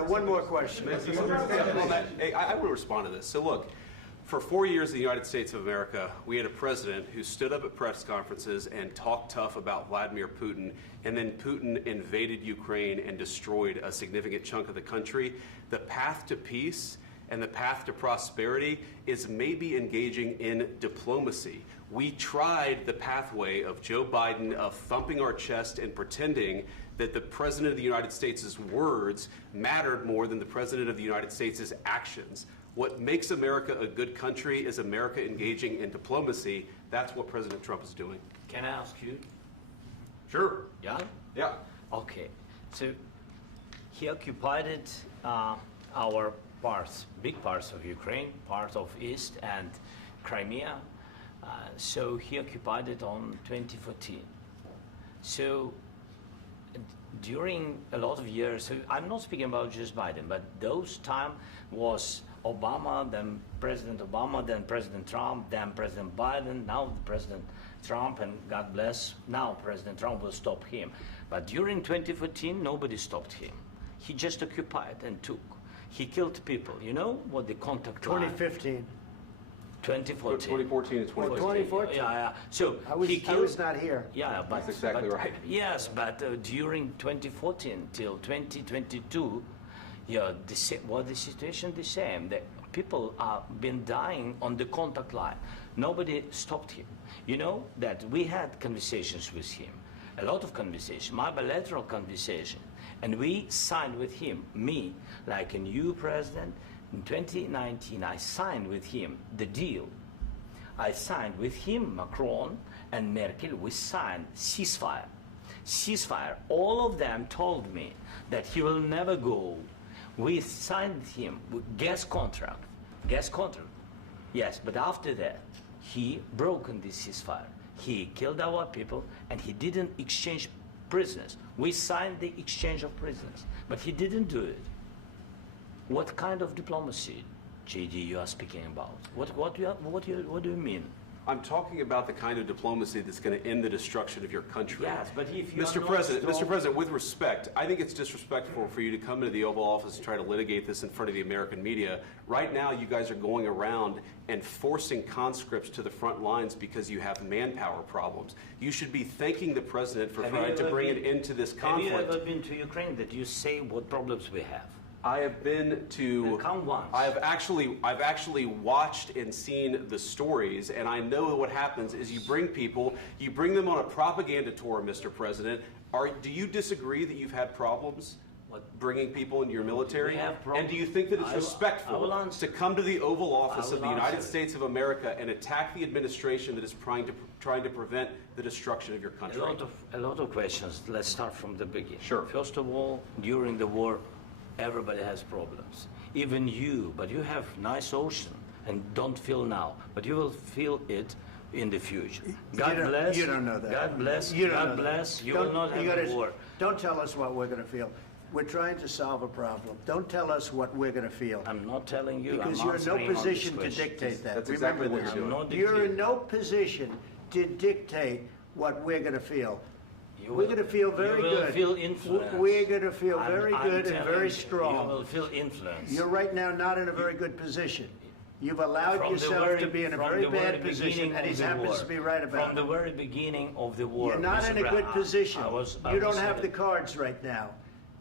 right, one more question. I will respond to this. So look, for 4 years in the United States of America, we had a president who stood up at press conferences and talked tough about Vladimir Putin, and then Putin invaded Ukraine and destroyed a significant chunk of the country. The path to peace and the path to prosperity is maybe engaging in diplomacy. We tried the pathway of Joe Biden of thumping our chest and pretending that the President of the United States' words mattered more than the President of the United States' actions. What makes America a good country is America engaging in diplomacy. That's what President Trump is doing. Can I ask you? Sure. Yeah? Yeah. Okay. So he occupied our parts, big parts of Ukraine, part of East and Crimea. So he occupied it on 2014. So during a lot of years, so I'm not speaking about just Biden, but those time was Obama, then President Obama, then President Trump, then President Biden, now President Trump, and God bless, now President Trump will stop him. But during 2014, nobody stopped him. He just occupied and took. He killed people. You know what the contact 2015. 2014. 2014 and 2015. 2014. Yeah. So I was not here. Yeah, but that's exactly right. Yes, but during 2014 till 2022, yeah, the situation the same. The people are been dying on the contact line. Nobody stopped him. You know that we had conversations with him, a lot of conversation, my bilateral conversation, and we signed with him, me, like a new president. In 2019, I signed with him the deal. I signed with him, Macron and Merkel, we signed ceasefire. Ceasefire. All of them told me that he will never go. We signed with him with gas contract. Gas contract. Yes, but after that, he broken this ceasefire. He killed our people and he didn't exchange prisoners. We signed the exchange of prisoners, but he didn't do it. What kind of diplomacy, JD, you are speaking about? What do you mean? I'm talking about the kind of diplomacy that's going to end the destruction of your country. Yes, but if you Mr. President, with respect, I think it's disrespectful for you to come into the Oval Office and try to litigate this in front of the American media. Right now, you guys are going around and forcing conscripts to the front lines because you have manpower problems. You should be thanking the President for trying to bring an end to this conflict. Have you ever been to Ukraine that you say what problems we have? I have been to. Come once. I've actually watched and seen the stories, and I know what happens is you bring them on a propaganda tour, Mr. President. Do you disagree that you've had problems bringing people into your military? And do you think that it's respectful to come to the Oval Office of the United States of America and attack the administration that is trying to prevent the destruction of your country? A lot of questions. Let's start from the beginning. Sure. First of all, during the war, everybody has problems, even you, but you have nice ocean and don't feel now, but you will feel it in the future. God bless. You don't know that. God bless. You God bless. You will not have a war. Don't tell us what we're going to feel. We're trying to solve a problem. Don't tell us what we're going to feel. I'm not telling you. Because you're in no position to dictate that. That's exactly what you're doing. You're in no position to dictate what we're going to feel. We're going to feel very good. You will feel influence. We're going to feel very good and very strong. You will feel influence. You're right now not in a very good position. You've allowed yourself to be in a very bad position, and he happens to be right about it. From the very beginning of the war. You're not in a good position. You don't have the cards right now.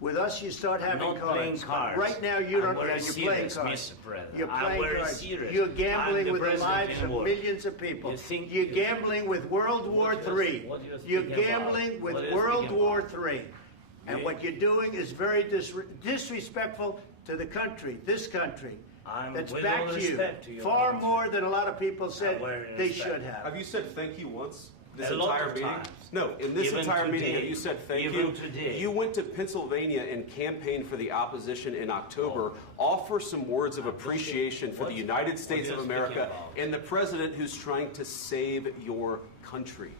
With us, you start having cards. Right now, you don't. You're playing cards. You're playing cards. You're gambling with the lives of millions of people. You're gambling with World War III. You're gambling with World War III. And what you're doing is very disrespectful to the country, this country. That's back to you. Far more than a lot of people said they should have. Have you said thank you once? This entire meeting? No, in this entire meeting, have you said thank you? You went to Pennsylvania and campaigned for the opposition in October. Offer some words of appreciation for the United States of America and the president who's trying to save your country.